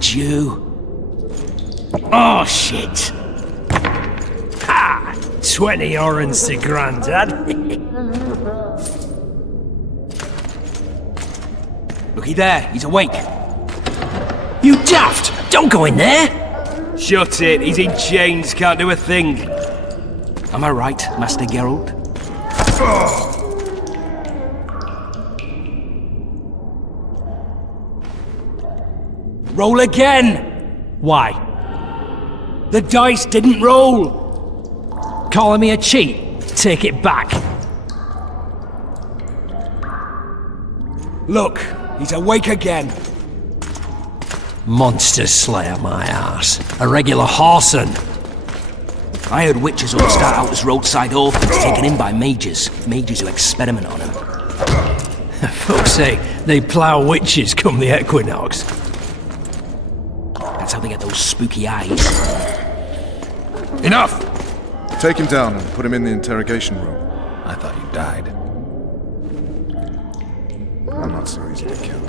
Jew. Oh, shit. Ha! 20 orens to Grandad. Looky there, he's awake. You daft! Don't go in there! Shut it, he's in chains, can't do a thing. Am I right, Master Geralt? Roll again! Why? The dice didn't roll! Calling me a cheat? Take it back. Look, he's awake again. Monster Slayer, my ass. A regular whoreson. I heard witches all start out as roadside orphans taken in by mages. Mages who experiment on them. Folks say they plough witches come the equinox. That's how they get those spooky eyes. Enough! Take him down and put him in the interrogation room. I thought you died. I'm not so easily killed.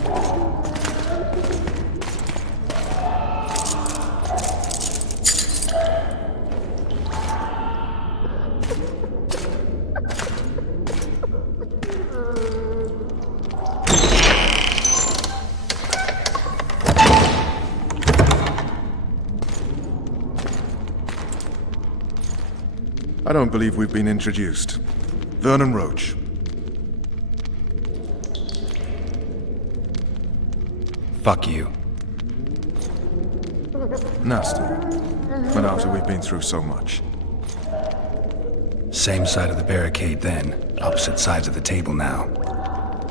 I don't believe we've been introduced. Vernon Roach. Fuck you. Nasty. But after we've been through so much. Same side of the barricade then. Opposite sides of the table now.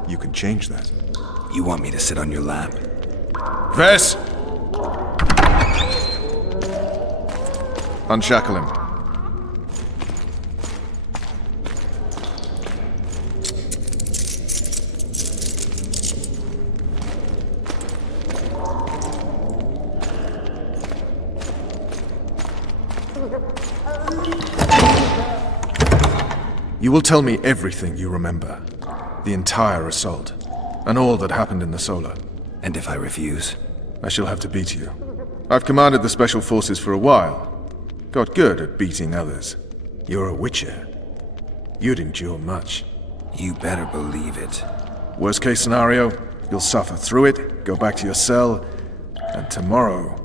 You can change that. You want me to sit on your lap? Vess! Unshackle him. You will tell me everything you remember. The entire assault. And all that happened in the Solar. And if I refuse? I shall have to beat you. I've commanded the Special Forces for a while. Got good at beating others. You're a Witcher. You'd endure much. You better believe it. Worst case scenario, you'll suffer through it, go back to your cell, and tomorrow,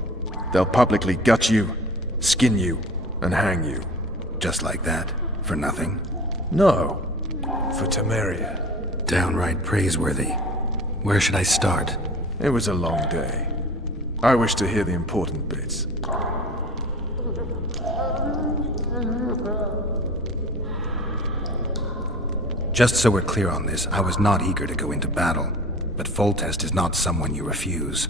they'll publicly gut you, skin you, and hang you. Just like that? For nothing? No. For Temeria. Downright praiseworthy. Where should I start? It was a long day. I wish to hear the important bits. Just so we're clear on this, I was not eager to go into battle. But Foltest is not someone you refuse.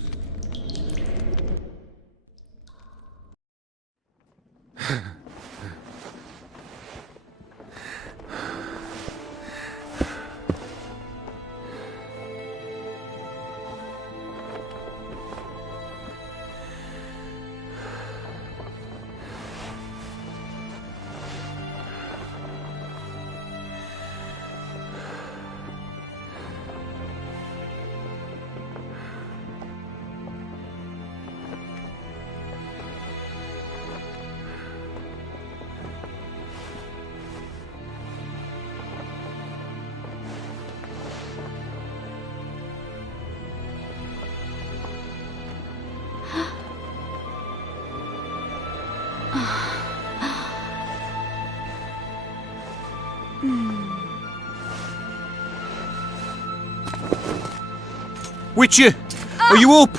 Witcher, are you up?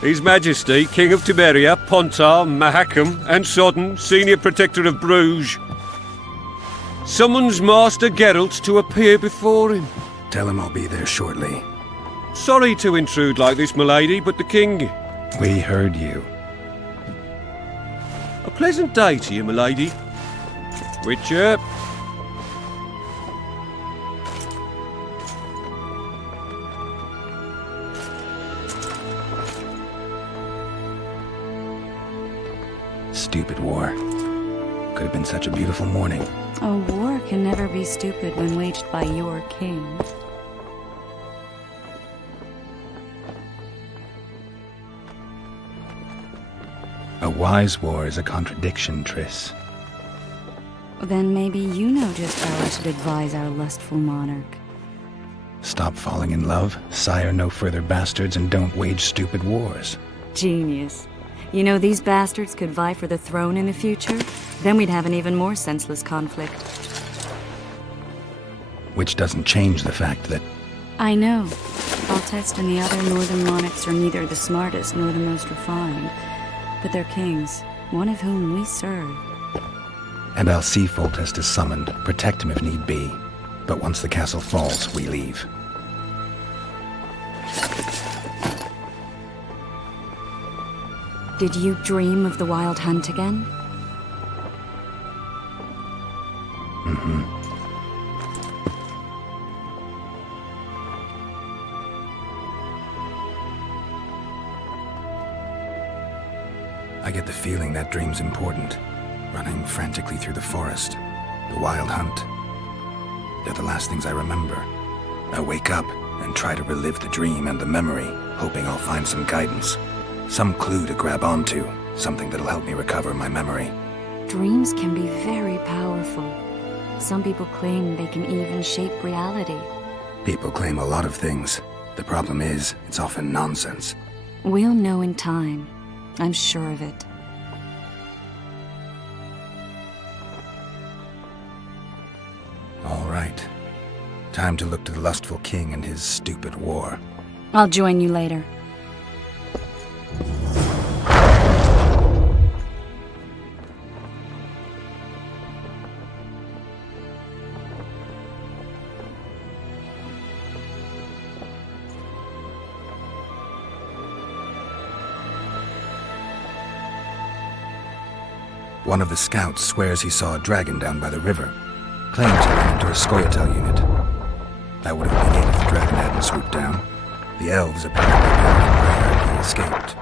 His Majesty, King of Temeria, Pontar, Mahakam, and Sodden, Senior Protector of Bruges, summons Master Geralt to appear before him. Tell him I'll be there shortly. Sorry to intrude like this, milady, but the King... We heard you. A pleasant day to you, milady. Witcher. Stupid war. Could have been such a beautiful morning. A war can never be stupid when waged by your king. A wise war is a contradiction, Triss. Then maybe you know just how I should advise our lustful monarch. Stop falling in love, sire no further bastards, and don't wage stupid wars. Genius. You know, these bastards could vie for the throne in the future? Then we'd have an even more senseless conflict. Which doesn't change the fact that I know. Foltest and the other northern monarchs are neither the smartest nor the most refined. But they're kings, one of whom we serve. And I'll see Foltest is summoned, protect him if need be. But once the castle falls, we leave. Did you dream of the Wild Hunt again? Mm-hmm. I get the feeling that dream's important. Running frantically through the forest. The Wild Hunt. They're the last things I remember. I wake up and try to relive the dream and the memory, hoping I'll find some guidance. Some clue to grab onto. Something that'll help me recover my memory. Dreams can be very powerful. Some people claim they can even shape reality. People claim a lot of things. The problem is, it's often nonsense. We'll know in time. I'm sure of it. All right. Time to look to the lustful king and his stupid war. I'll join you later. One of the scouts swears he saw a dragon down by the river. Claims he ran into a Scoia'tael unit. That would have been it if the dragon hadn't swooped down. The elves apparently gathered in prayer and he escaped.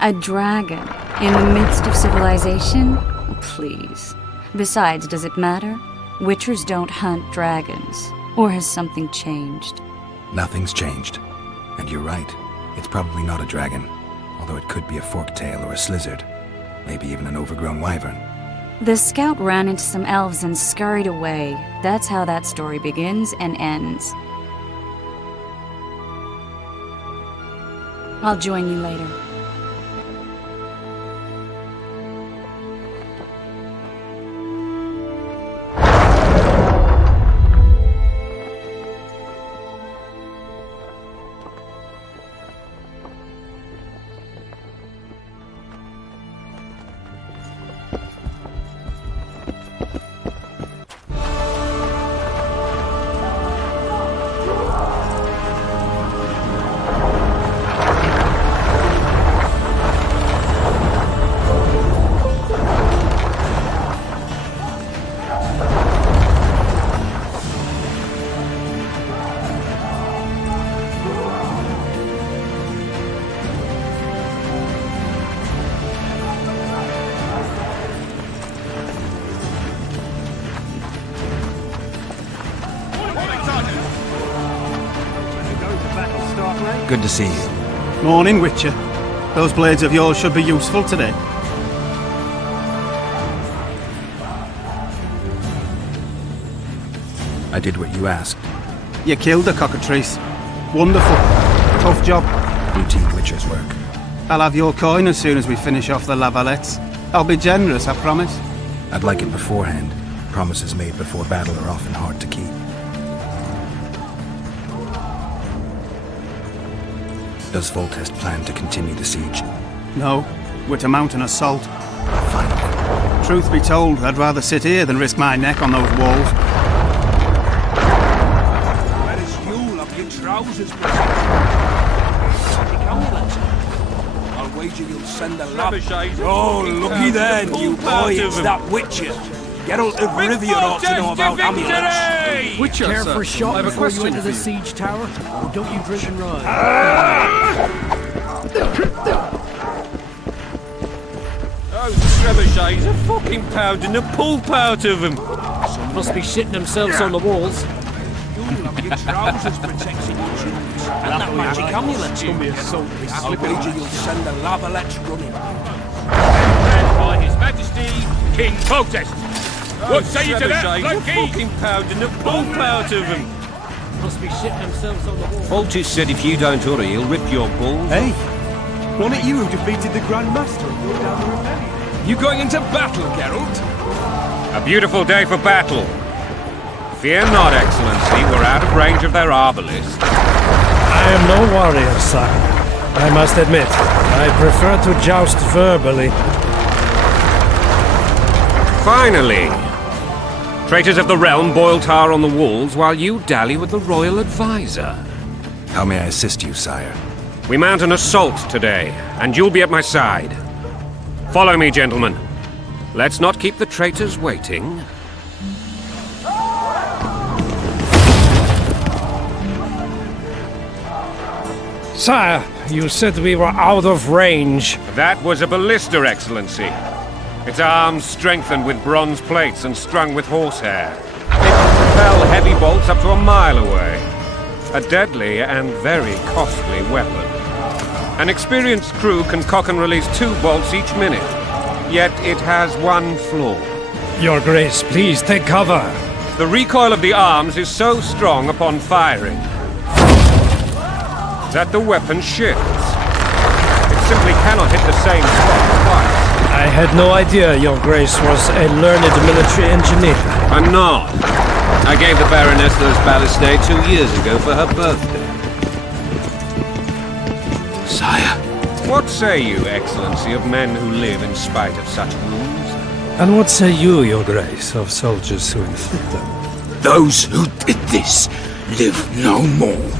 A dragon in the midst of civilization? Please. Besides, does it matter? Witchers don't hunt dragons. Or has something changed? Nothing's changed. And you're right. It's probably not a dragon. Although it could be a forktail or a slizzard. Maybe even an overgrown wyvern. The scout ran into some elves and scurried away. That's how that story begins and ends. I'll join you later. Good to see you. Morning, Witcher. Those blades of yours should be useful today. I did what you asked. You killed the cockatrice. Wonderful. Tough job. Routine witcher's work. I'll have your coin as soon as we finish off the lavalettes. I'll be generous, I promise. I'd like it beforehand. Promises made before battle are often hard to keep. Does Foltest plan to continue the siege? No, we're to mount an assault. Fine. Truth be told, I'd rather sit here than risk my neck on those walls. Where's you up your trousers? I'll wager you'll send a lap. Oh, looky then, you boy, it's that Witcher. Geralt of Rivia ought to know about amulets. Witcher, care for a shot before you enter the siege tower? Or don't you drink and ride? Oh, trebuchets are fucking pounding the pulp out of them. Some must be shitting themselves on the walls. You'll have your trousers protecting your jewels. And that magic amulet. Don't be a soul. I'll wager you'll send the lavalets running. His Majesty, King Protest. What say you to that, You're Loki? fucking pounding the pulp out of him. Must be shitting themselves on the wall. Altus said if you don't hurry, he'll rip your balls. Hey, wasn't it you who defeated the Grand Master and brought down the rebellion? You going into battle, Geralt? A beautiful day for battle. Fear not, Excellency. We're out of range of their arbalist. I am no warrior, sire. I must admit, I prefer to joust verbally. Finally! Traitors of the realm boil tar on the walls while you dally with the royal advisor. How may I assist you, sire? We mount an assault today, and you'll be at my side. Follow me, gentlemen. Let's not keep the traitors waiting. Sire, you said we were out of range. That was a ballista, Excellency. Its arms strengthened with bronze plates and strung with horsehair. It can propel heavy bolts up to a mile away. A deadly and very costly weapon. An experienced crew can cock and release 2 bolts each minute. Yet it has one flaw. Your Grace, please take cover. The recoil of the arms is so strong upon firing that the weapon shifts. It simply cannot hit the same spot twice. I had no idea Your Grace was a learned military engineer. I'm not. I gave the Baroness those ballistae 2 years ago for her birthday. Sire. What say you, Excellency, of men who live in spite of such wounds? And what say you, Your Grace, of soldiers who inflict them? Those who did this live no more.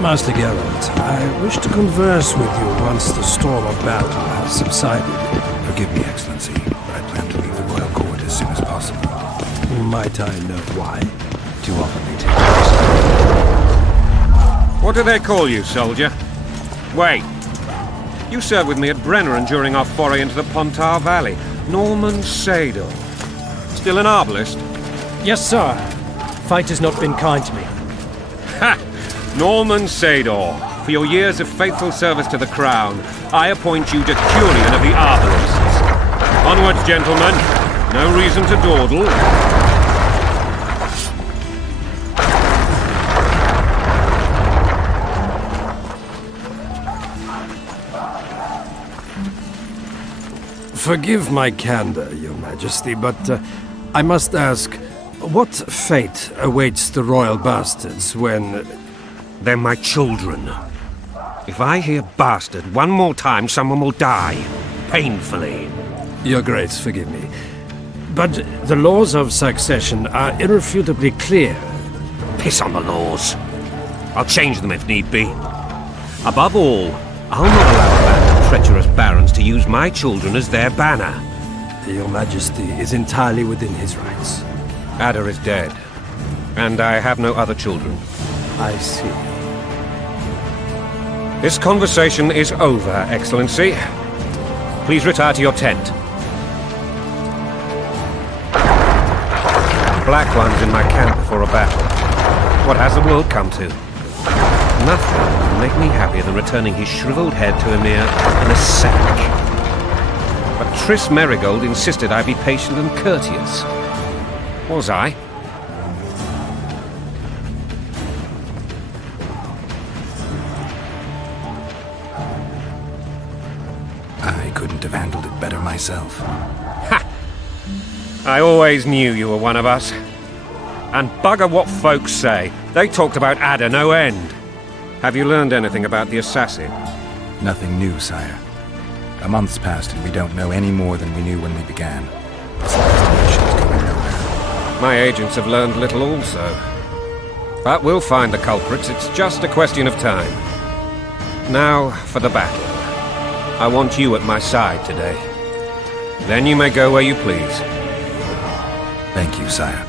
Master Geralt, I wish to converse with you once the storm of battle has subsided. Forgive me, Excellency, but I plan to leave the royal court as soon as possible. Might I know why? Too often they take place. What do they call you, soldier? Wait. You served with me at Brenneran during our foray into the Pontar Valley. Norman Sador. Still an arbalist? Yes, sir. Fate has not been kind to me. Ha! Norman Sador, for your years of faithful service to the crown, I appoint you Decurion of the Arbalists. Onwards, gentlemen. No reason to dawdle. Forgive my candor, Your Majesty, but I must ask, what fate awaits the royal bastards when... They're my children. If I hear bastard one more time, someone will die. Painfully. Your Grace, forgive me. But the laws of succession are irrefutably clear. Piss on the laws. I'll change them if need be. Above all, I'll not allow a band of treacherous barons to use my children as their banner. Your Majesty is entirely within his rights. Ada is dead, and I have no other children. I see. This conversation is over, Excellency. Please retire to your tent. Black One's in my camp before a battle. What has the world come to? Nothing would make me happier than returning his shriveled head to Emir in a sack. But Triss Merigold insisted I be patient and courteous. Was I? I couldn't have handled it better myself. Ha! I always knew you were one of us. And bugger what folks say. They talked about Ada no end. Have you learned anything about the assassin? Nothing new, sire. A month's passed and we don't know any more than we knew when we began. This investigation's going nowhere. My agents have learned little also. But we'll find the culprits. It's just a question of time. Now for the battle. I want you at my side today. Then you may go where you please. Thank you, sire.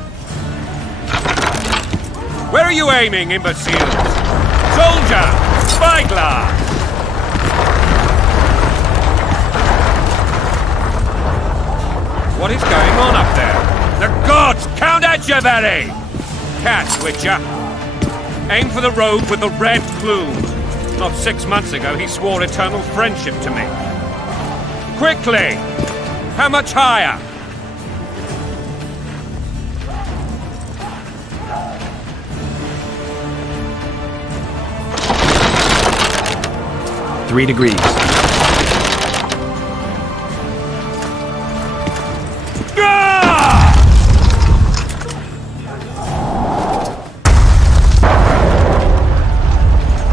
Where are you aiming, imbeciles? Soldier! Spyglass! What is going on up there? The gods! Count Etcheverry! Catch, Witcher! Aim for the road with the red plume. Not 6 months ago, he swore eternal friendship to me. Quickly! How much higher? Three degrees.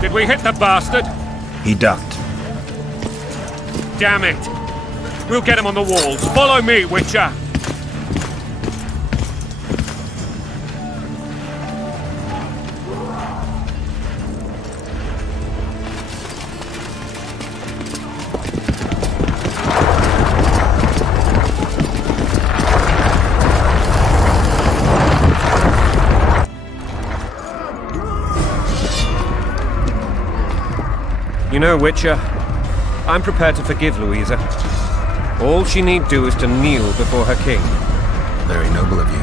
Did we hit the bastard? He ducked. Damn it! We'll get him on the walls. Follow me, Witcher! You know, Witcher, I'm prepared to forgive Louisa. All she need do is to kneel before her king. Very noble of you.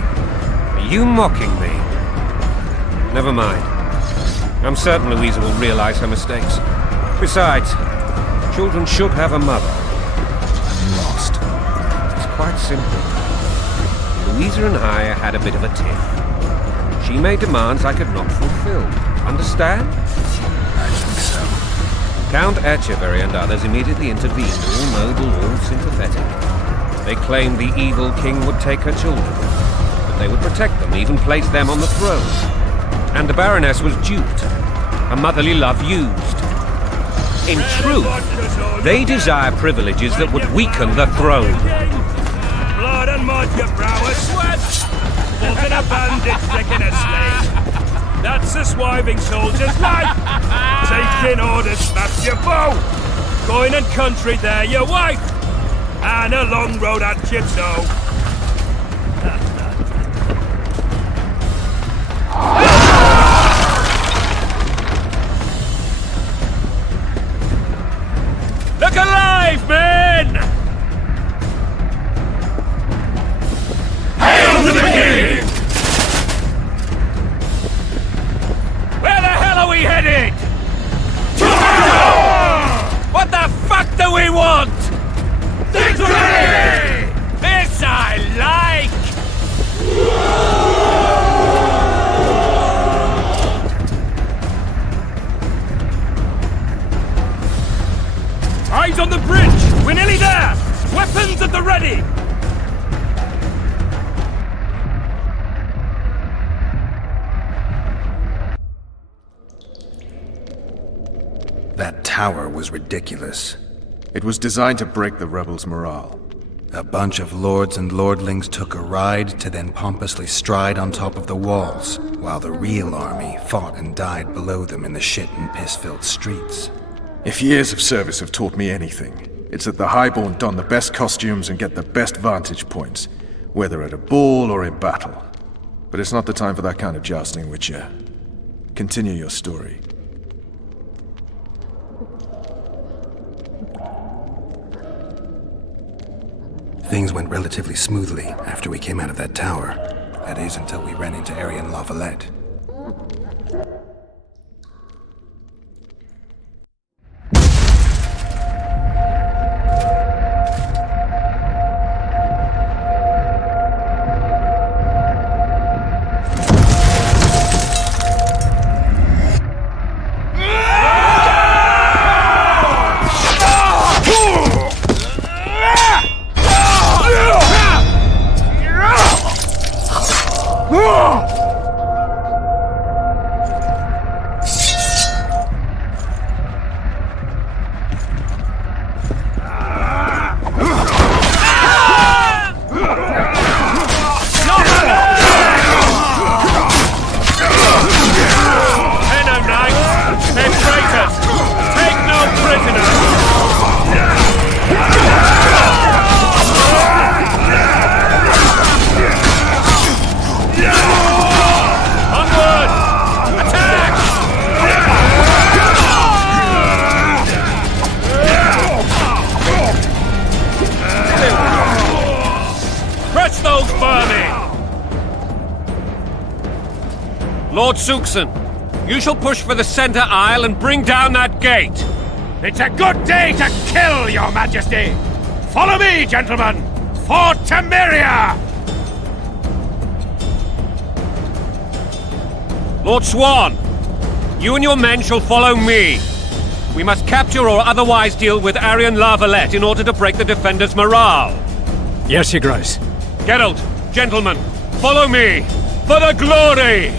Are you mocking me? Never mind. I'm certain Louisa will realize her mistakes. Besides, children should have a mother. I'm lost. It's quite simple. Louisa and I had a bit of a tiff. She made demands I could not fulfill. Understand? I think so. Count Etcheverry and others immediately intervened, all noble, all sympathetic. They claimed the evil king would take her children, but they would protect them, even place them on the throne. And the Baroness was duped, her motherly love used. In truth, they desire privileges that would weaken the throne. Blood and mud, your prowess sweat! Walking a bandit, flicking a slave. That's a swiving soldier's life! Taking orders, smash your bow! Going and country, there your wife! And a long road at your toe! Look alive, men! Hail to the king! Where the hell are we headed? What the fuck do we want? Victory! This I like! Eyes on the bridge! We're nearly there! Weapons at the ready! That tower was ridiculous. It was designed to break the rebels' morale. A bunch of lords and lordlings took a ride to then pompously stride on top of the walls, while the real army fought and died below them in the shit and piss-filled streets. If years of service have taught me anything, it's that the Highborn don the best costumes and get the best vantage points, whether at a ball or in battle. But it's not the time for that kind of jousting, Witcher. Continue your story. Things went relatively smoothly after we came out of that tower. That is, until we ran into Aryan La Valette. Lord Suxon, You shall push for the center aisle and bring down that gate. It's a good day to kill, Your Majesty! Follow me, gentlemen! For Temeria! Lord Swan, you and your men shall follow me. We must capture or otherwise deal with Arian La Valette in order to break the defenders' morale. Yes, Your Grace. Geralt, gentlemen, follow me! For the glory!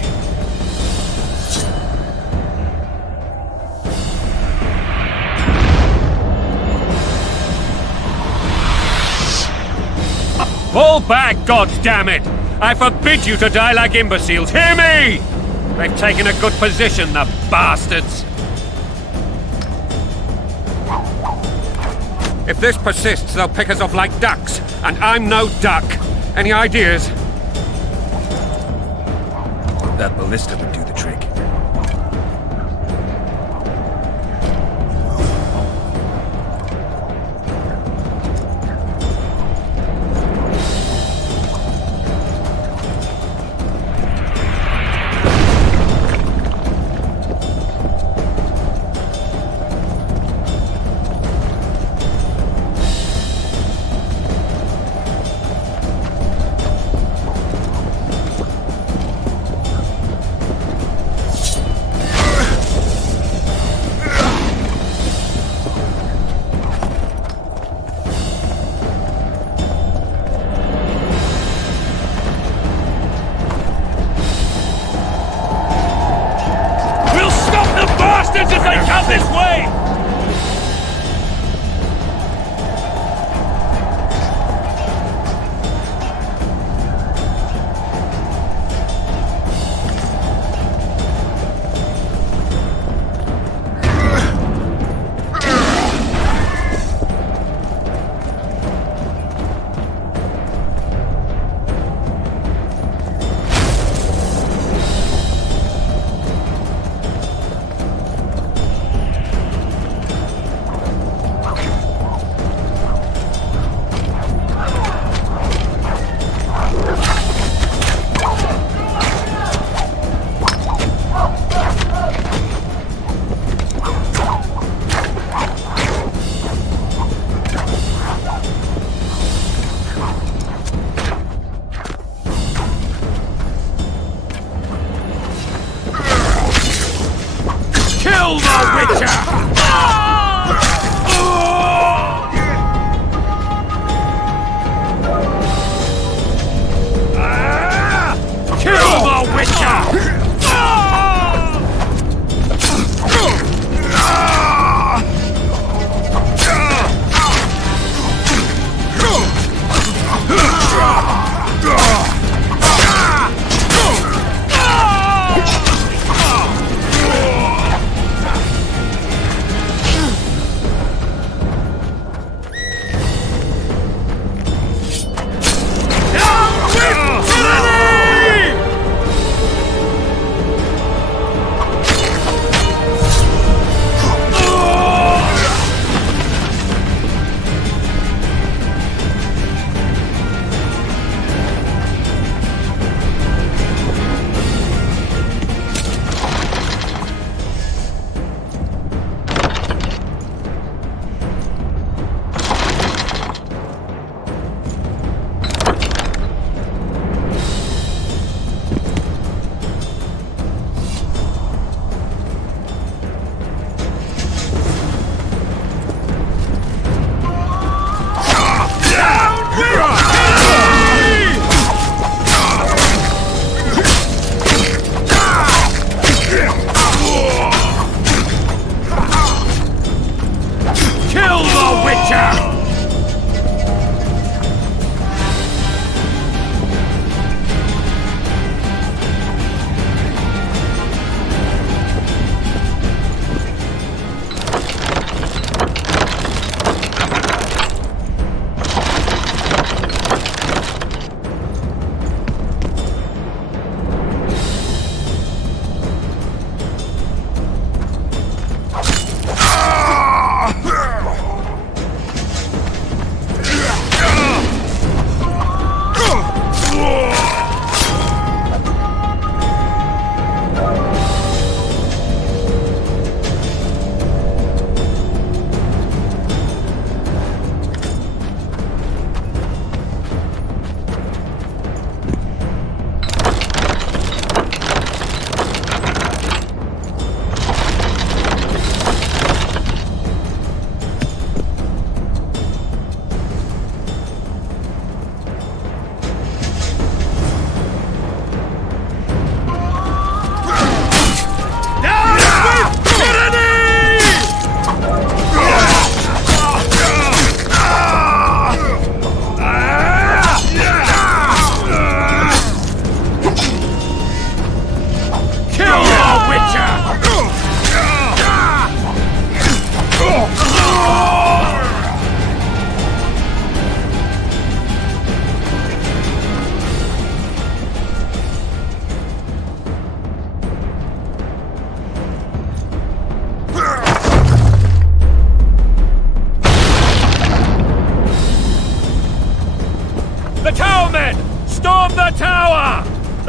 Fall back, goddammit! I forbid you to die like imbeciles, hear me! They've taken a good position, the bastards! If this persists, they'll pick us off like ducks, and I'm no duck. Any ideas? That ballista would do the trick.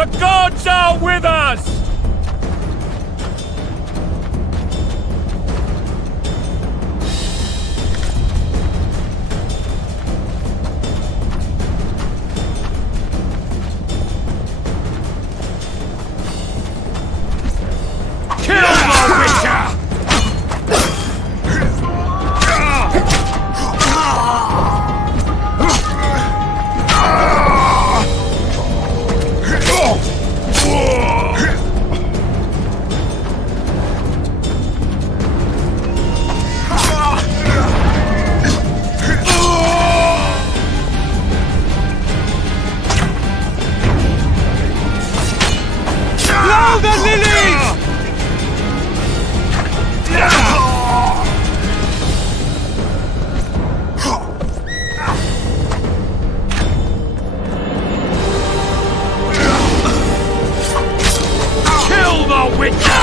The gods are with us! Kill the Witcher! Blow the lilies! Kill the Witcher!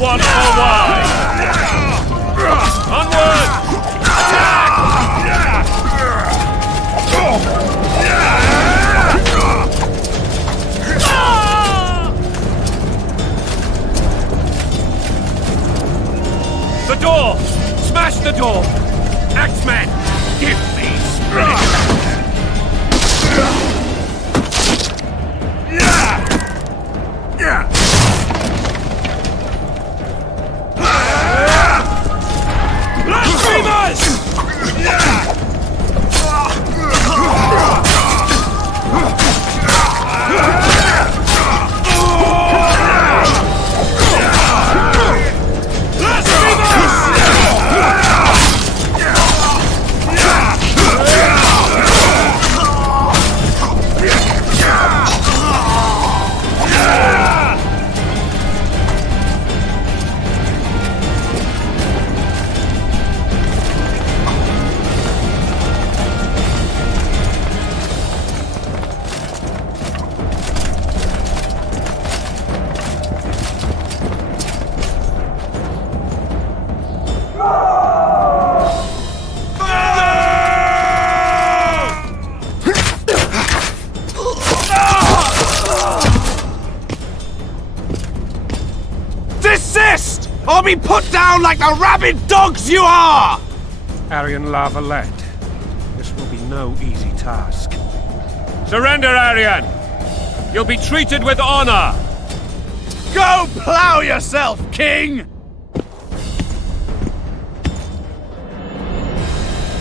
One more wide! Onward! Attack! The door! Smash the door! Axeman, give me spirit! Desist! Or be put down like the rabid dogs you are! Arian La Valette, this will be no easy task. Surrender, Arian! You'll be treated with honor! Go plow yourself, King!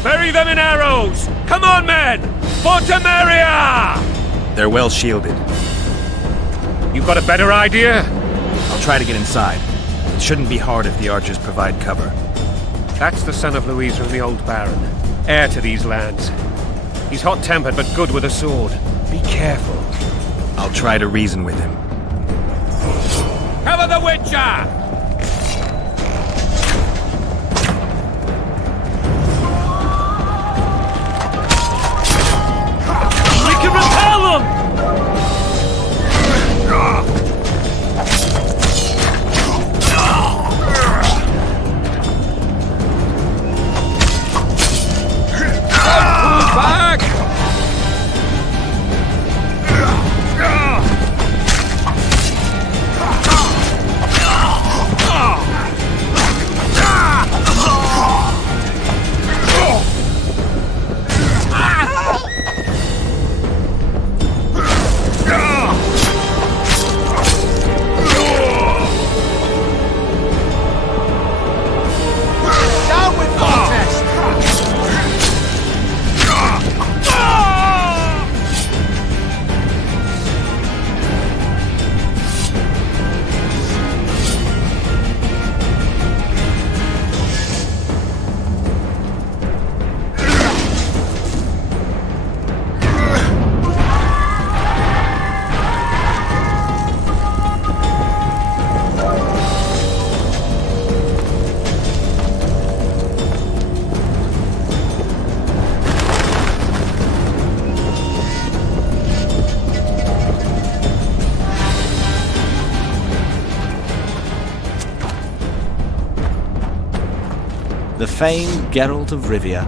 Bury them in arrows! Come on, men! For Temeria! They're well shielded. You've got a better idea? I'll try to get inside. It shouldn't be hard if the archers provide cover. That's the son of Louisa and the old Baron. heir to these lands. He's hot-tempered but good with a sword. Be careful. I'll try to reason with him. Cover the Witcher! We can repel them! Back! The famed Geralt of Rivia.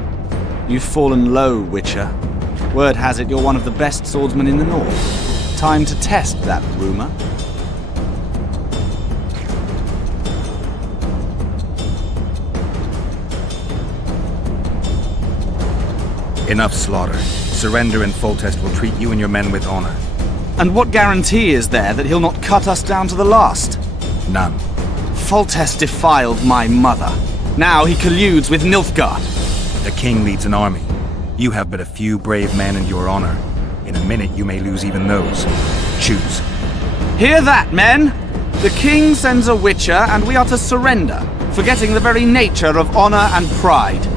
You've fallen low, Witcher. Word has it you're one of the best swordsmen in the north. Time to test that rumor. Enough slaughter. Surrender and Foltest will treat you and your men with honor. And what guarantee is there that he'll not cut us down to the last? None. Foltest defiled my mother. Now he colludes with Nilfgaard. The king leads an army. You have but a few brave men and your honor. In a minute you may lose even those. Choose. Hear that, men? The king sends a witcher and we are to surrender, forgetting the very nature of honor and pride.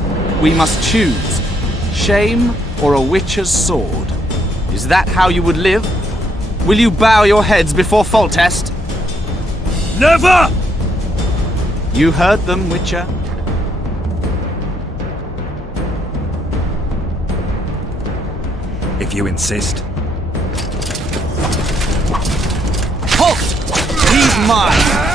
We must choose. Shame or a witcher's sword. Is that how you would live? Will you bow your heads before Foltest? Never! You heard them, Witcher. If you insist. Halt! He's mine!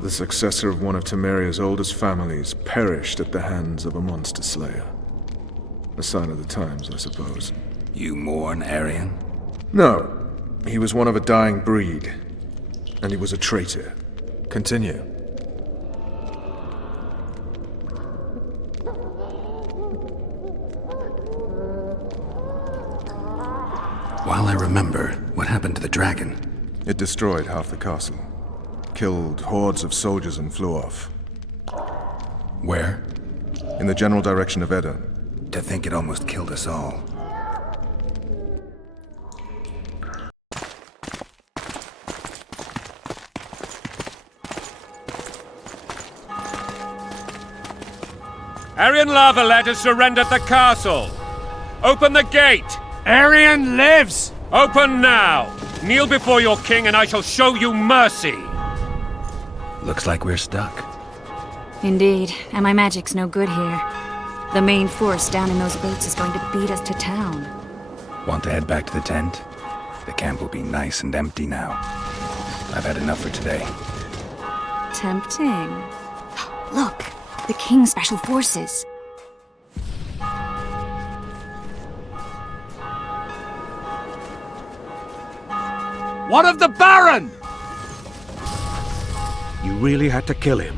The successor of one of Temeria's oldest families perished at the hands of a monster slayer. A sign of the times, I suppose. You mourn Arian? No. He was one of a dying breed. And he was a traitor. Continue. While I remember, what happened to the dragon? It destroyed half the castle. Killed hordes of soldiers and flew off. Where? In the general direction of Edda. To think it almost killed us all. Arian Lavalette has surrendered the castle. Open the gate. Arian lives! Open now. Kneel before your king and I shall show you mercy. Looks like we're stuck. Indeed, and my magic's no good here. The main force down in those boats is going to beat us to town. Want to head back to the tent? The camp will be nice and empty now. I've had enough for today. Tempting. Look, the King's Special Forces. What of the Baron? You really had to kill him?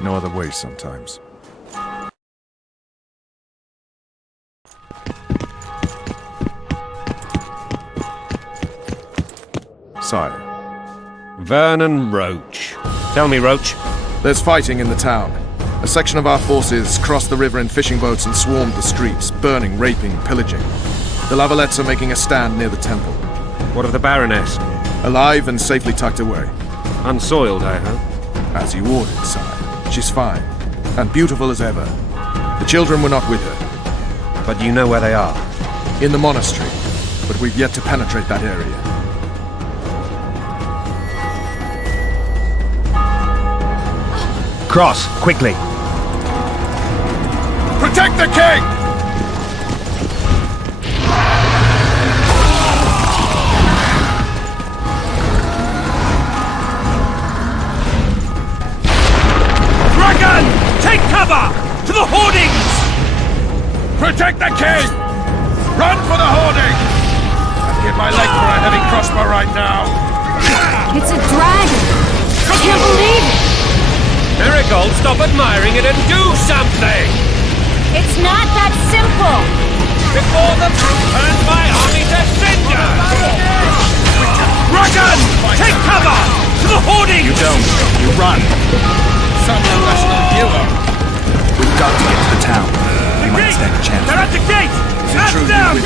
No other way sometimes. Sire. Vernon Roach. Tell me, Roach. There's fighting in the town. A section of our forces crossed the river in fishing boats and swarmed the streets, burning, raping, pillaging. The Lavalettes are making a stand near the temple. What of the Baroness? Alive and safely tucked away. Unsoiled, I hope. As you ordered, sire. She's fine, and beautiful as ever. The children were not with her. But you know where they are? In the monastery, but we've yet to penetrate that area. Cross, quickly! Protect the king! Dragon! Take cover! To the hoardings! Protect the king! Run for the hoarding! I'd give my leg for a heavy crossbow right now! It's a dragon! I can't believe it! Marigold, stop admiring it and do something! It's not that simple! Before the brute turns my army to cinder! Dragon! Take cover! To the hoardings! You don't. You run. Some professional hero! We've got to get to the town. We might stand a chance. They're at the gate! At them!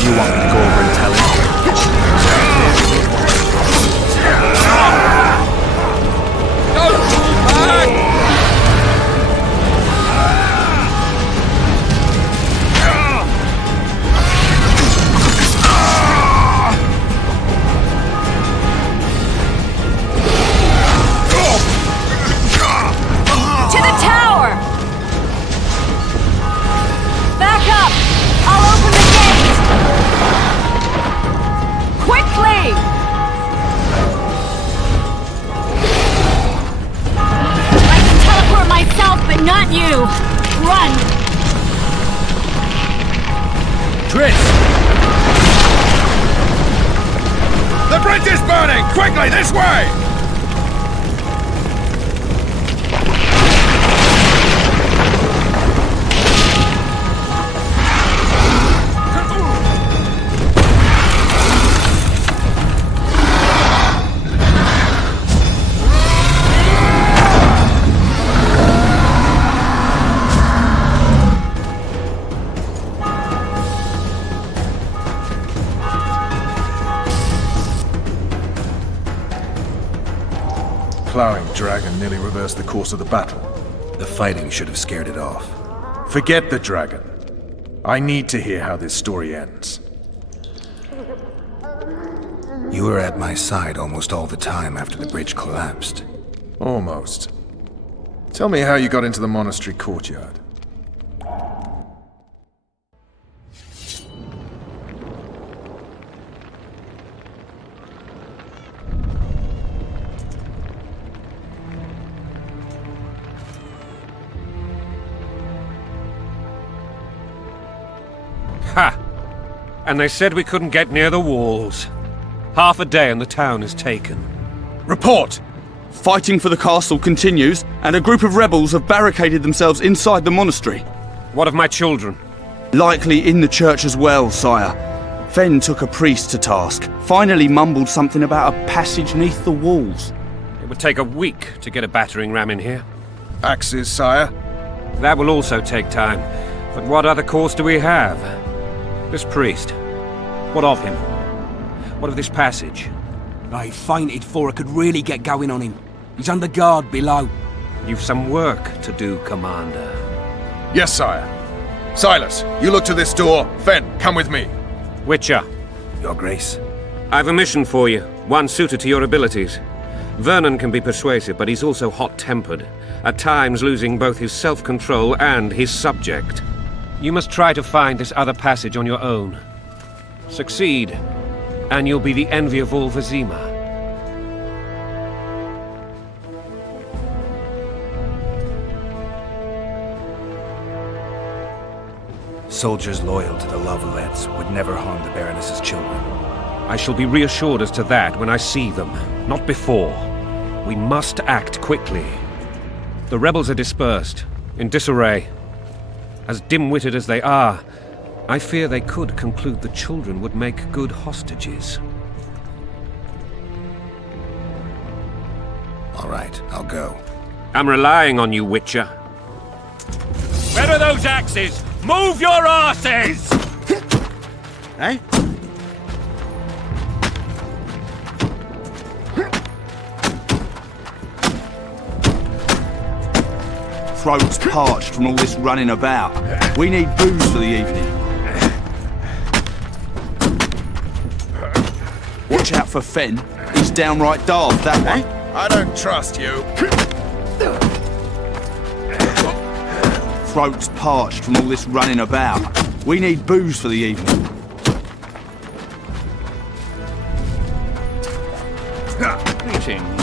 You want me to go over and tell him? To the tower! Back up! I'll open the gate! Quickly! I can teleport myself, but not you! Run! Triss! The bridge is burning! Quickly, this way! Plowing dragon nearly reversed the course of the battle. The fighting should have scared it off. Forget the dragon. I need to hear how this story ends. You were at my side almost all the time after the bridge collapsed. Almost. Tell me how you got into the monastery courtyard. Ha! And they said we couldn't get near the walls. Half a day and the town is taken. Report! Fighting for the castle continues, and a group of rebels have barricaded themselves inside the monastery. What of my children? Likely in the church as well, sire. Fen took a priest to task, finally mumbled something about a passage neath the walls. It would take a week to get a battering ram in here. Axes, sire? That will also take time. But what other course do we have? This priest, what of him? What of this passage? I fainted before I could really get going on him. He's under guard below. You've some work to do, Commander. Yes, sire. Silas, you look to this door. Fen, come with me. Witcher. Your Grace. I've a mission for you, one suited to your abilities. Vernon can be persuasive, but he's also hot-tempered, at times losing both his self-control and his subject. You must try to find this other passage on your own. Succeed, and you'll be the envy of all Vizima. Soldiers loyal to the La Valettes would never harm the Baroness's children. I shall be reassured as to that when I see them, not before. We must act quickly. The rebels are dispersed, in disarray. As dim-witted as they are, I fear they could conclude the children would make good hostages. All right, I'll go. I'm relying on you, Witcher. Where are those axes? Move your asses! Eh? Throats parched from all this running about. We need booze for the evening. Watch out for Fen. He's downright daft, that one. I don't trust you. Throats parched from all this running about. We need booze for the evening. Greetings.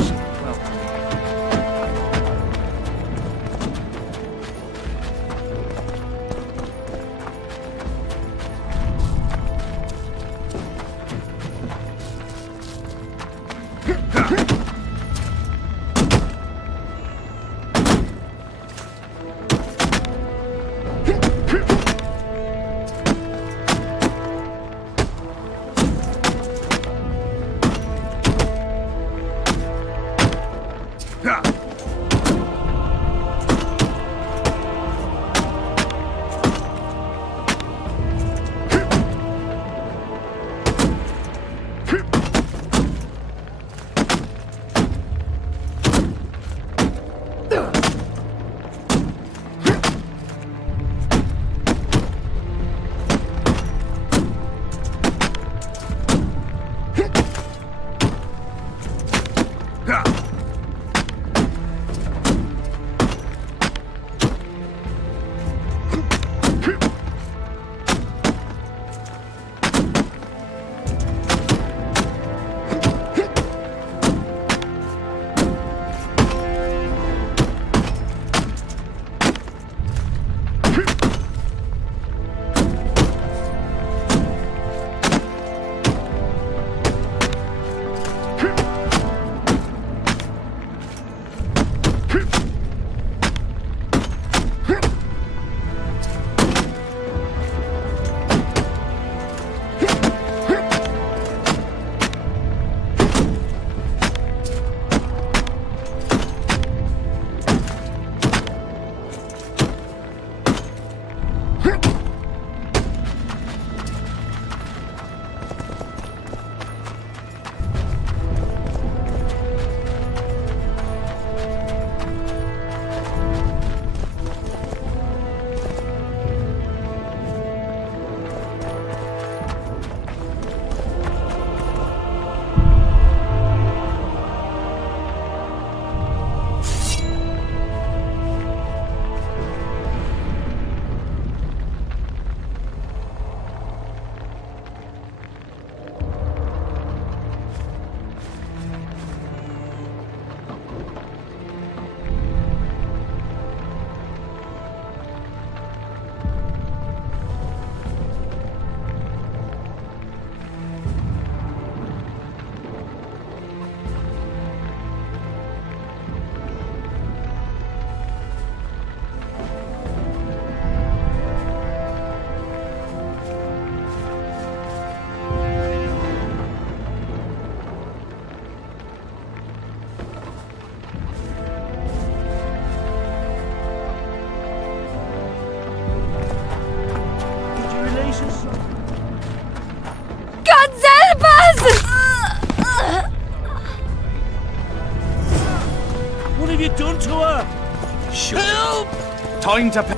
going to...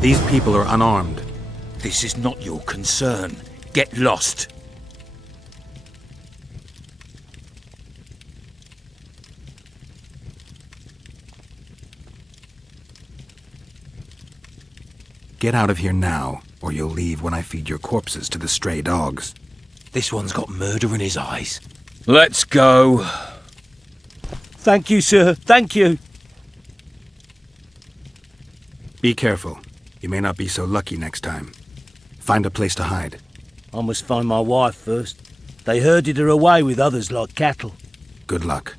These people are unarmed. This is not your concern. Get lost. Get out of here now, or you'll leave when I feed your corpses to the stray dogs. This one's got murder in his eyes. Let's go. Thank you, sir. Thank you. Be careful. You may not be so lucky next time. Find a place to hide. I must find my wife first. They herded her away with others like cattle. Good luck.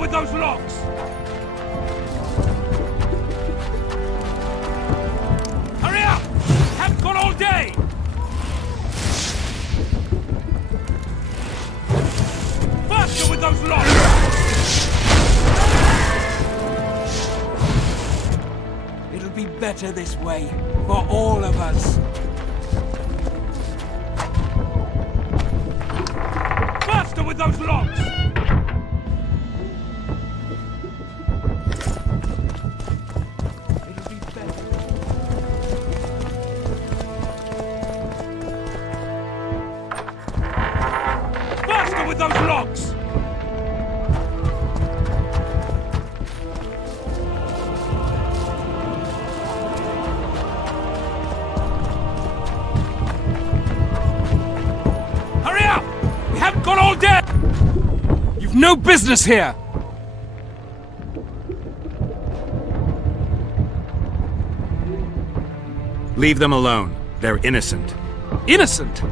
With those locks! Hurry up! Haven't got all day! Faster with those locks! It'll be better this way, for all of us. Faster with those locks! With those locks! Hurry up! We haven't got all day! You've no business here! Leave them alone. They're innocent. Innocent?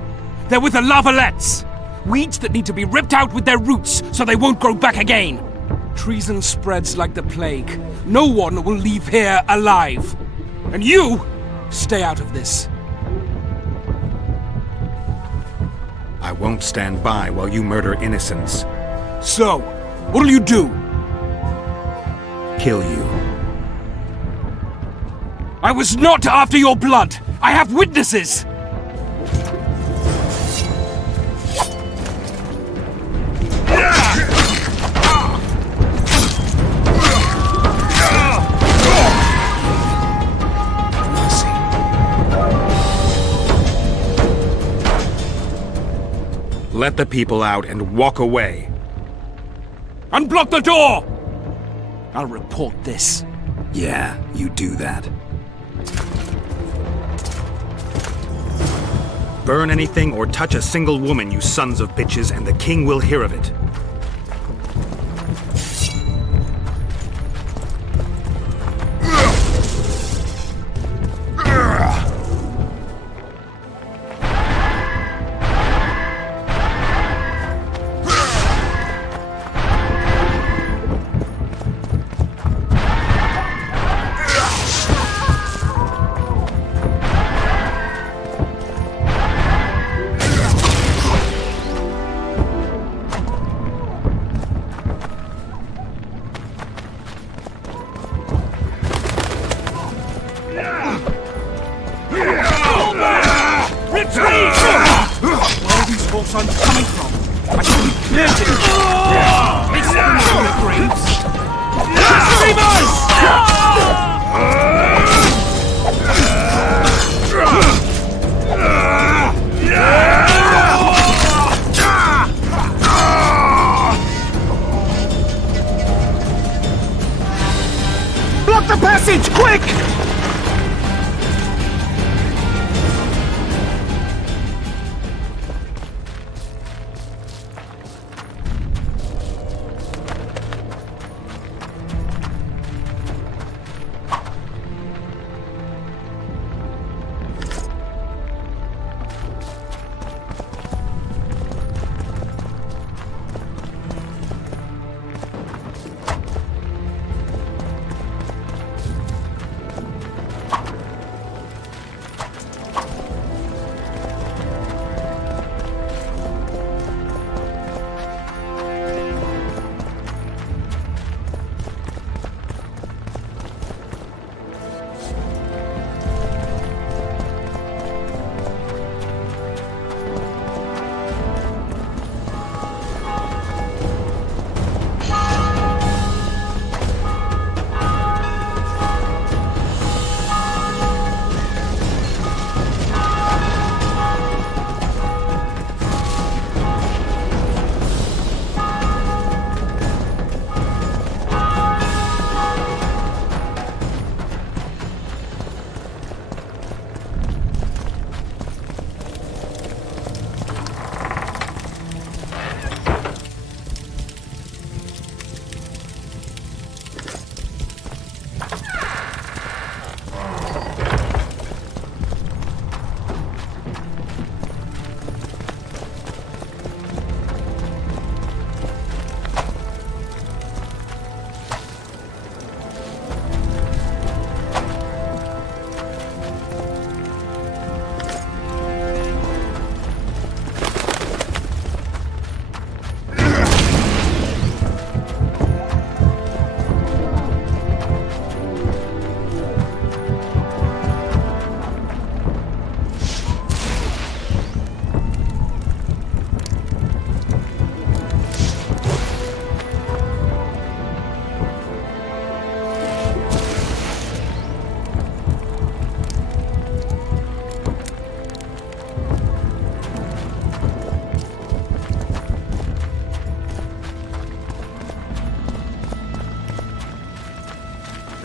They're with the Lavalettes! Weeds that need to be ripped out with their roots so they won't grow back again. Treason spreads like the plague. No one will leave here alive. And you, stay out of this. I won't stand by while you murder innocents. So, what'll you do? Kill you. I was not after your blood. I have witnesses. Let the people out and walk away. Unblock the door! I'll report this. Yeah, you do that. Burn anything or touch a single woman, you sons of bitches, and the king will hear of it. Block the passage, quick!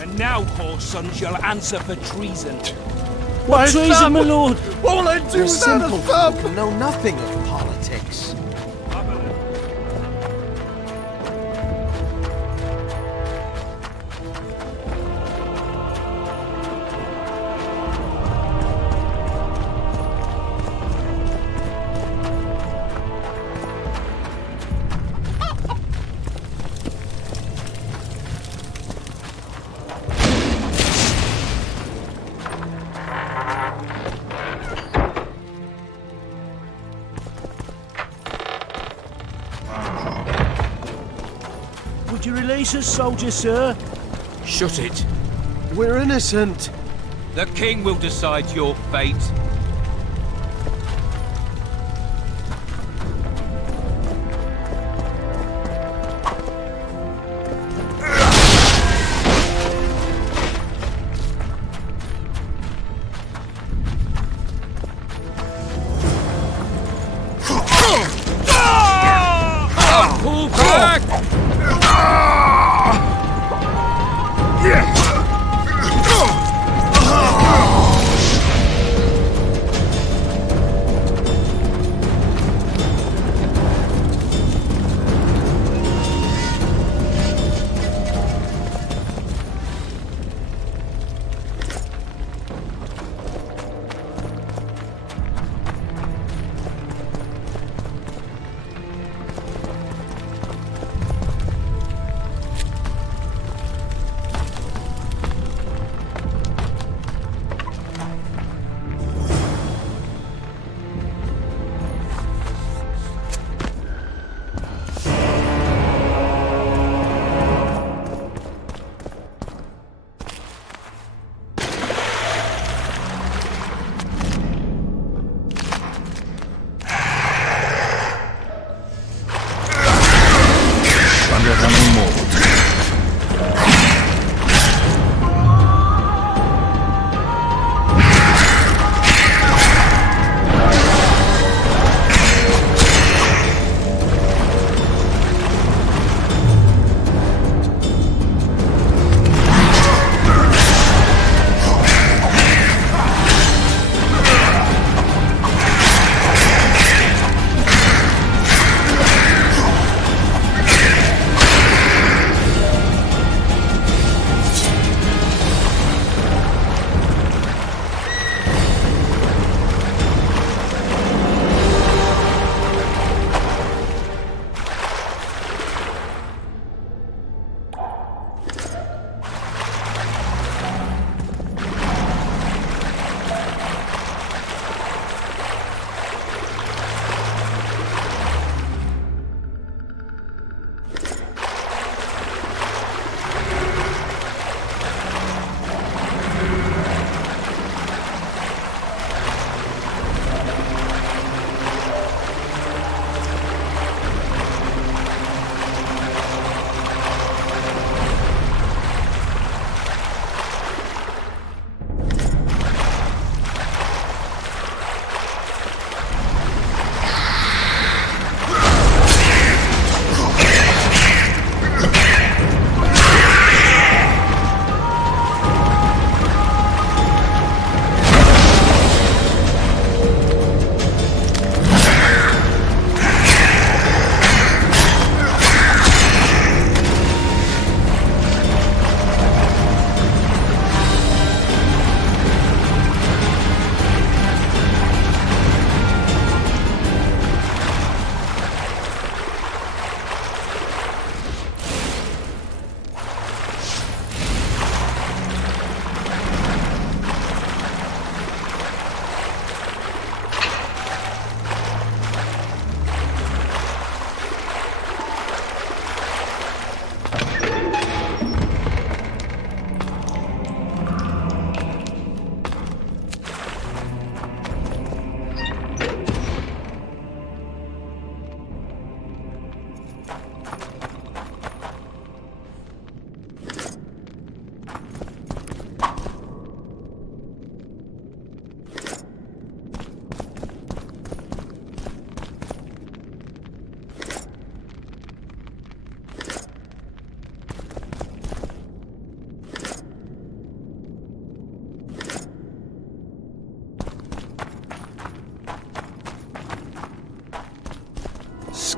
And now, whoresons, you'll answer for treason. What treason, my lord? What will I do We're without simple a thumb? folk and know nothing of politics. Would you release us, soldier, sir? Shut it. We're innocent. The king will decide your fate. Pull back!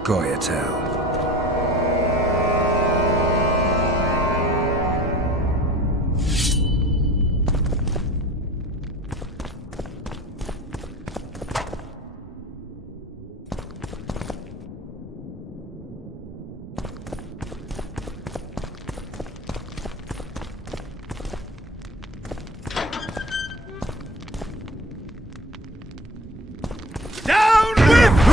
Goyatel. Down with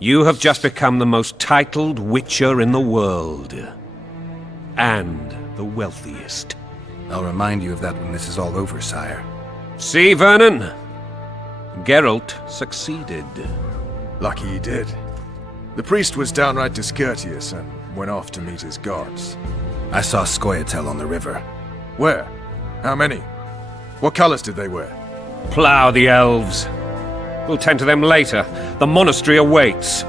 You have just become the most titled Witcher in the world. And the wealthiest. I'll remind you of that when this is all over, sire. See, Vernon? Geralt succeeded. Lucky he did. The priest was downright discourteous and went off to meet his gods. I saw Scoia'tael on the river. Where? How many? What colors did they wear? Plough the elves. We'll tend to them later. The monastery awaits.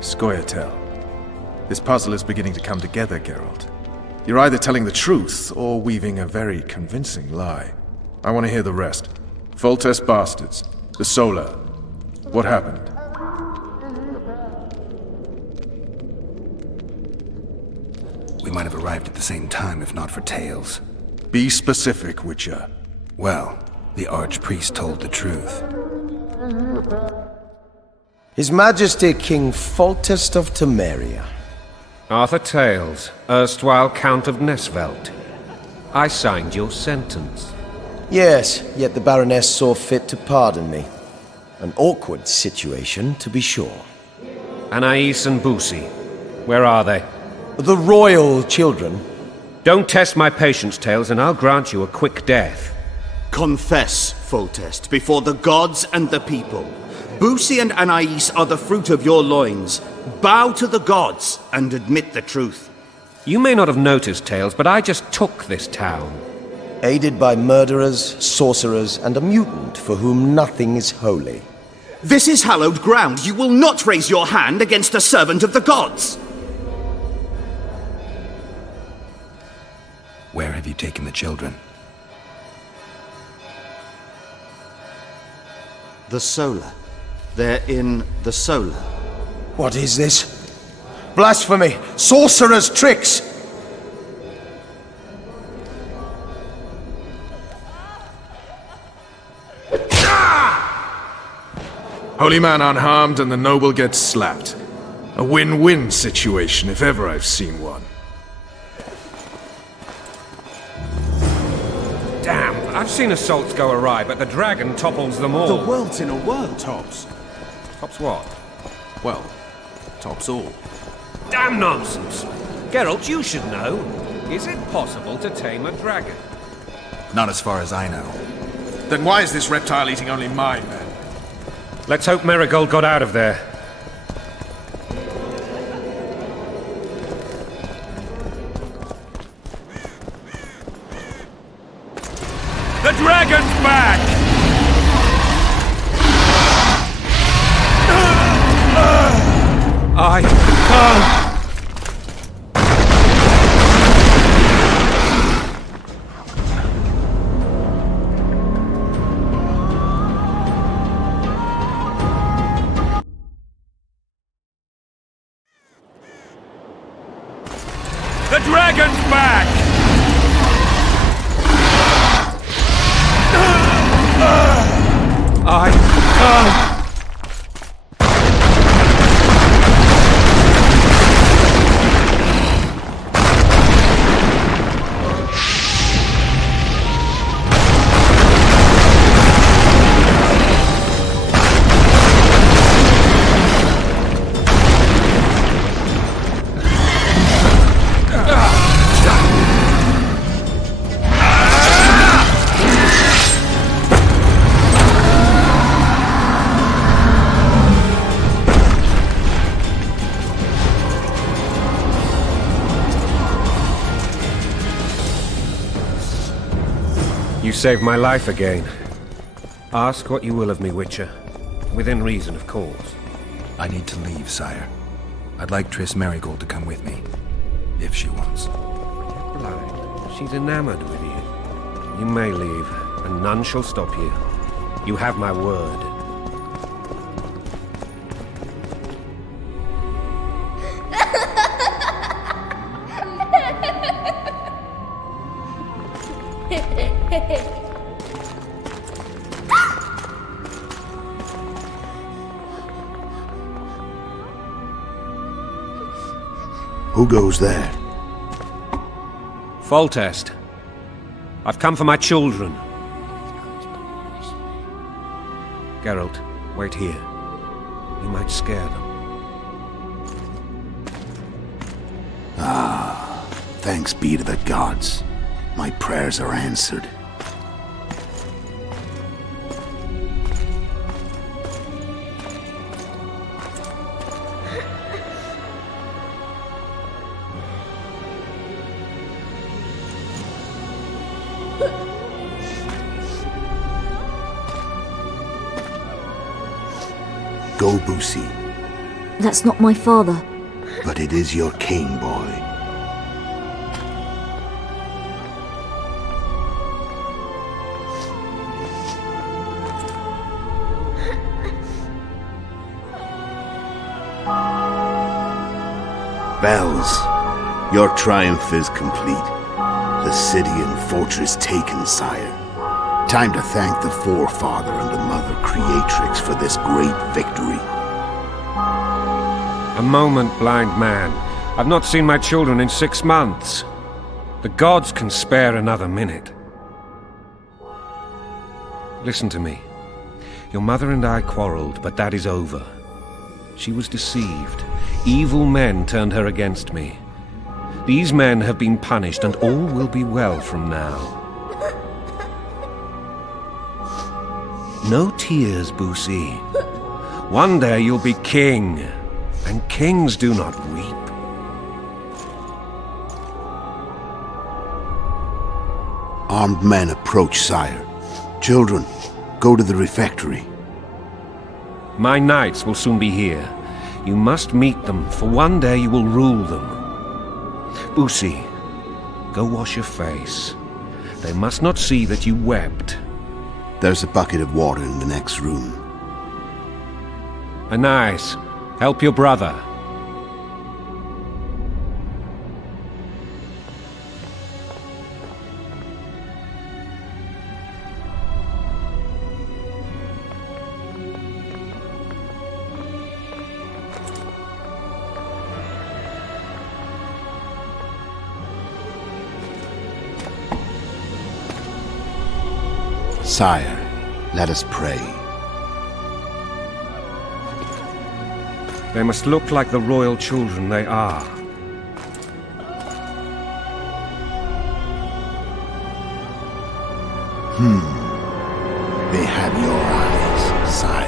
Scoia'tael. This puzzle is beginning to come together, Geralt. You're either telling the truth or weaving a very convincing lie. I want to hear the rest. Foltest bastards. The Solar. What happened? We might have arrived at the same time if not for tales. Be specific, Witcher. Well, the Archpriest told the truth. His Majesty King Foltest of Temeria. Arthur Tales, erstwhile Count of Nesvelt. I signed your sentence. Yes, yet the Baroness saw fit to pardon me. An awkward situation, to be sure. Anais and Boussy, where are they? The royal children. Don't test my patience, Tales, and I'll grant you a quick death. Confess, Foltest, before the gods and the people. Boussy and Anais are the fruit of your loins. Bow to the gods and admit the truth. You may not have noticed, Tales, but I just took this town. Aided by murderers, sorcerers, and a mutant for whom nothing is holy. This is hallowed ground. You will not raise your hand against a servant of the gods. Where have you taken the children? The Solar. They're in the Solar. What is this? Blasphemy! Sorcerer's tricks! Holy man unharmed and the noble gets slapped. A win-win situation, if ever I've seen one. Damn, I've seen assaults go awry, but the dragon topples them all. The world's in a whirl, Tops. Tops what? Well, tops all. Damn nonsense! Geralt, you should know. Is it possible to tame a dragon? Not as far as I know. Then why is this reptile eating only my men? Let's hope Marigold got out of there. The dragon's back! I can't! The dragon's back! I can't! You saved my life again. Ask what you will of me, Witcher. Within reason, of course. I need to leave, sire. I'd like Triss Merigold to come with me, if she wants. Blind. She's enamored with you. You may leave, and none shall stop you. You have my word. Who goes there? Foltest. I've come for my children. Geralt, wait here. You might scare them. Thanks be to the gods. My prayers are answered. Go, Boosie. That's not my father. But it is your king, boy. Bells, your triumph is complete. The city and fortress taken, sire. Time to thank the Forefather and the Mother Creatrix for this great victory. A moment, blind man. I've not seen my children in 6 months. The gods can spare another minute. Listen to me. Your mother and I quarreled, but that is over. She was deceived. Evil men turned her against me. These men have been punished, and all will be well from now. No tears, Boosie. One day you'll be king, and kings do not weep. Armed men approach, sire. Children, go to the refectory. My knights will soon be here. You must meet them, for one day you will rule them. Boosie, go wash your face. They must not see that you wept. There's a bucket of water in the next room. Anais, help your brother. Sire, let us pray. They must look like the royal children they are. They have your eyes, sire.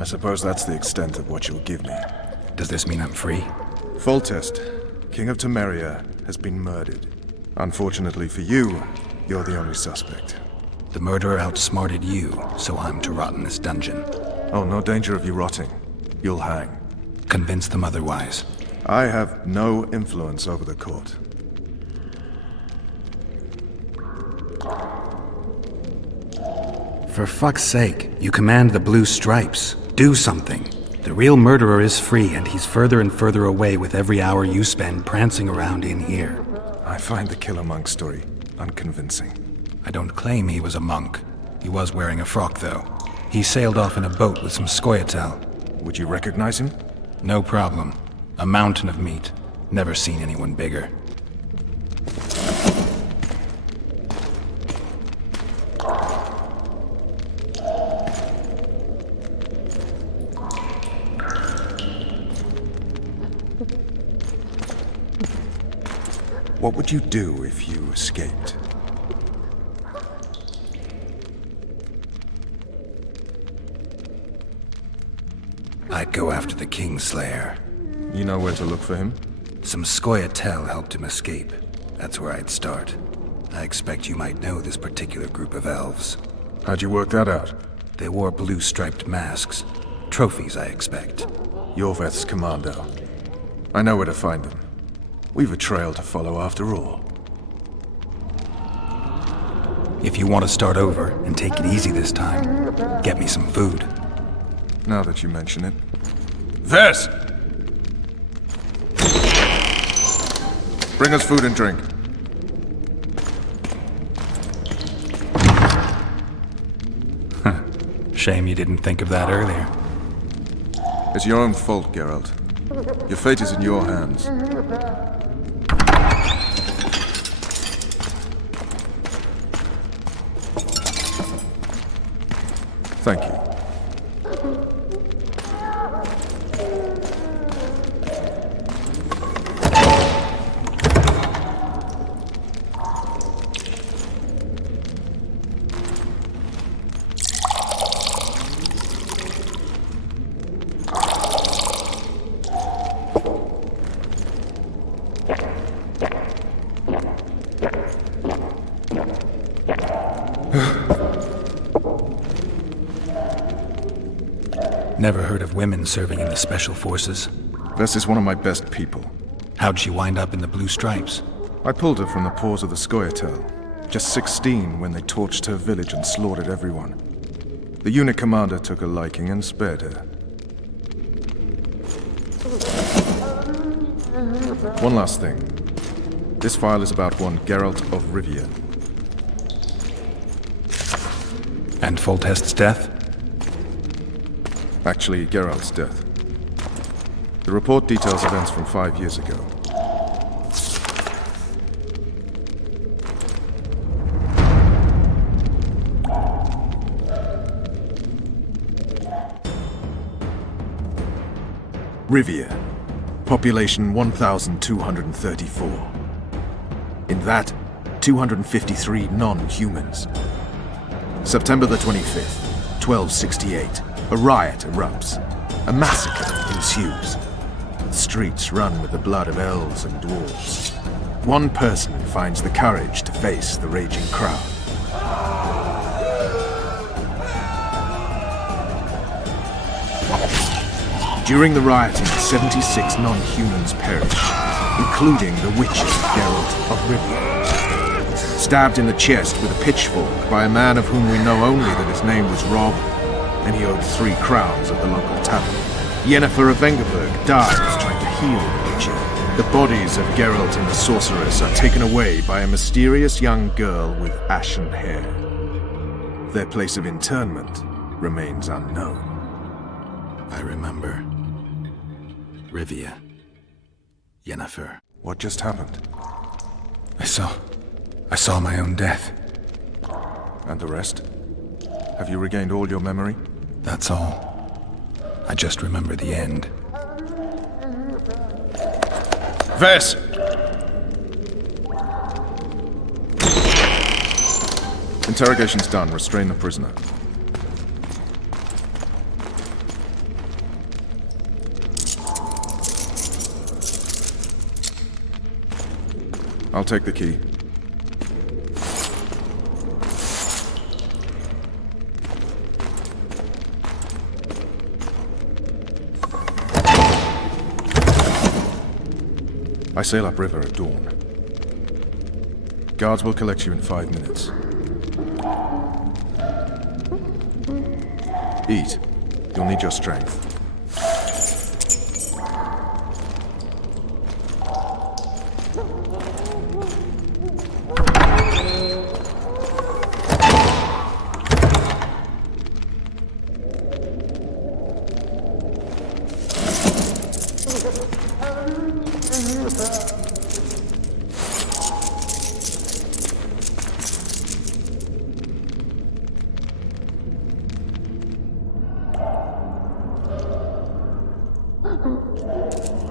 I suppose that's the extent of what you'll give me. Does this mean I'm free? Foltest, King of Temeria, has been murdered. Unfortunately for you, you're the only suspect. The murderer outsmarted you, so I'm to rot in this dungeon. Oh, no danger of you rotting. You'll hang. Convince them otherwise. I have no influence over the court. For fuck's sake, you command the Blue Stripes. Do something. The real murderer is free, and he's further and further away with every hour you spend prancing around in here. I find the Killer Monk story unconvincing. I don't claim he was a monk. He was wearing a frock, though. He sailed off in a boat with some Scoia'tael. Would you recognize him? No problem. A mountain of meat. Never seen anyone bigger. What would you do if you escaped? I'd go after the Kingslayer. You know where to look for him? Some Scoia'tael helped him escape. That's where I'd start. I expect you might know this particular group of elves. How'd you work that out? They wore blue-striped masks. Trophies, I expect. Yorveth's commando. I know where to find them. We've a trail to follow after all. If you want to start over and take it easy this time, get me some food. Now that you mention it. Ves! Bring us food and drink. Shame you didn't think of that earlier. It's your own fault, Geralt. Your fate is in your hands. Thank you. Never heard of women serving in the Special Forces. Ves is one of my best people. How'd she wind up in the Blue Stripes? I pulled her from the paws of the Scoia'tael. Just 16 when they torched her village and slaughtered everyone. The unit commander took a liking and spared her. One last thing. This file is about one Geralt of Rivia. And Foltest's death? Actually, Geralt's death. The report details events from 5 years ago. Rivia. Population 1,234. In that, 253 non-humans. September the 25th, 1268. A riot erupts. A massacre ensues. The streets run with the blood of elves and dwarves. One person finds the courage to face the raging crowd. During the rioting, 76 non-humans perish, including the witches Geralt of Rivia. Stabbed in the chest with a pitchfork by a man of whom we know only that his name was Rob, and he owed 3 crowns at the local tavern. Yennefer of Vengerberg dies trying to heal the witcher. The bodies of Geralt and the sorceress are taken away by a mysterious young girl with ashen hair. Their place of internment remains unknown. I remember. Rivia. Yennefer. What just happened? I saw my own death. And the rest? Have you regained all your memory? That's all. I just remember the end. Ves! Interrogation's done. Restrain the prisoner. I'll take the key. I sail upriver at dawn. Guards will collect you in 5 minutes. Eat. You'll need your strength.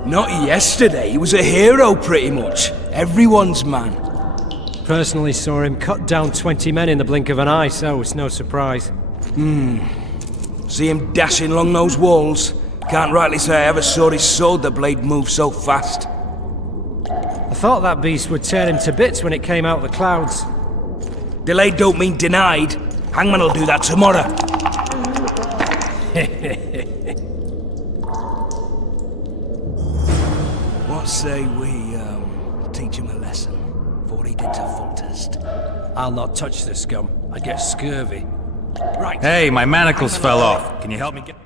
Not yesterday, he was a hero pretty much. Everyone's man. Personally saw him cut down 20 men in the blink of an eye, so it's no surprise. See him dashing along those walls? Can't rightly say I ever saw his sword the blade move so fast. I thought that beast would tear him to bits when it came out of the clouds. Delayed don't mean denied. Hangman will do that tomorrow. What say we, teach him a lesson for what he did to Foltest? I'll not touch this scum. I'd get scurvy. Right. Hey, my manacles fell off. Can you help me get...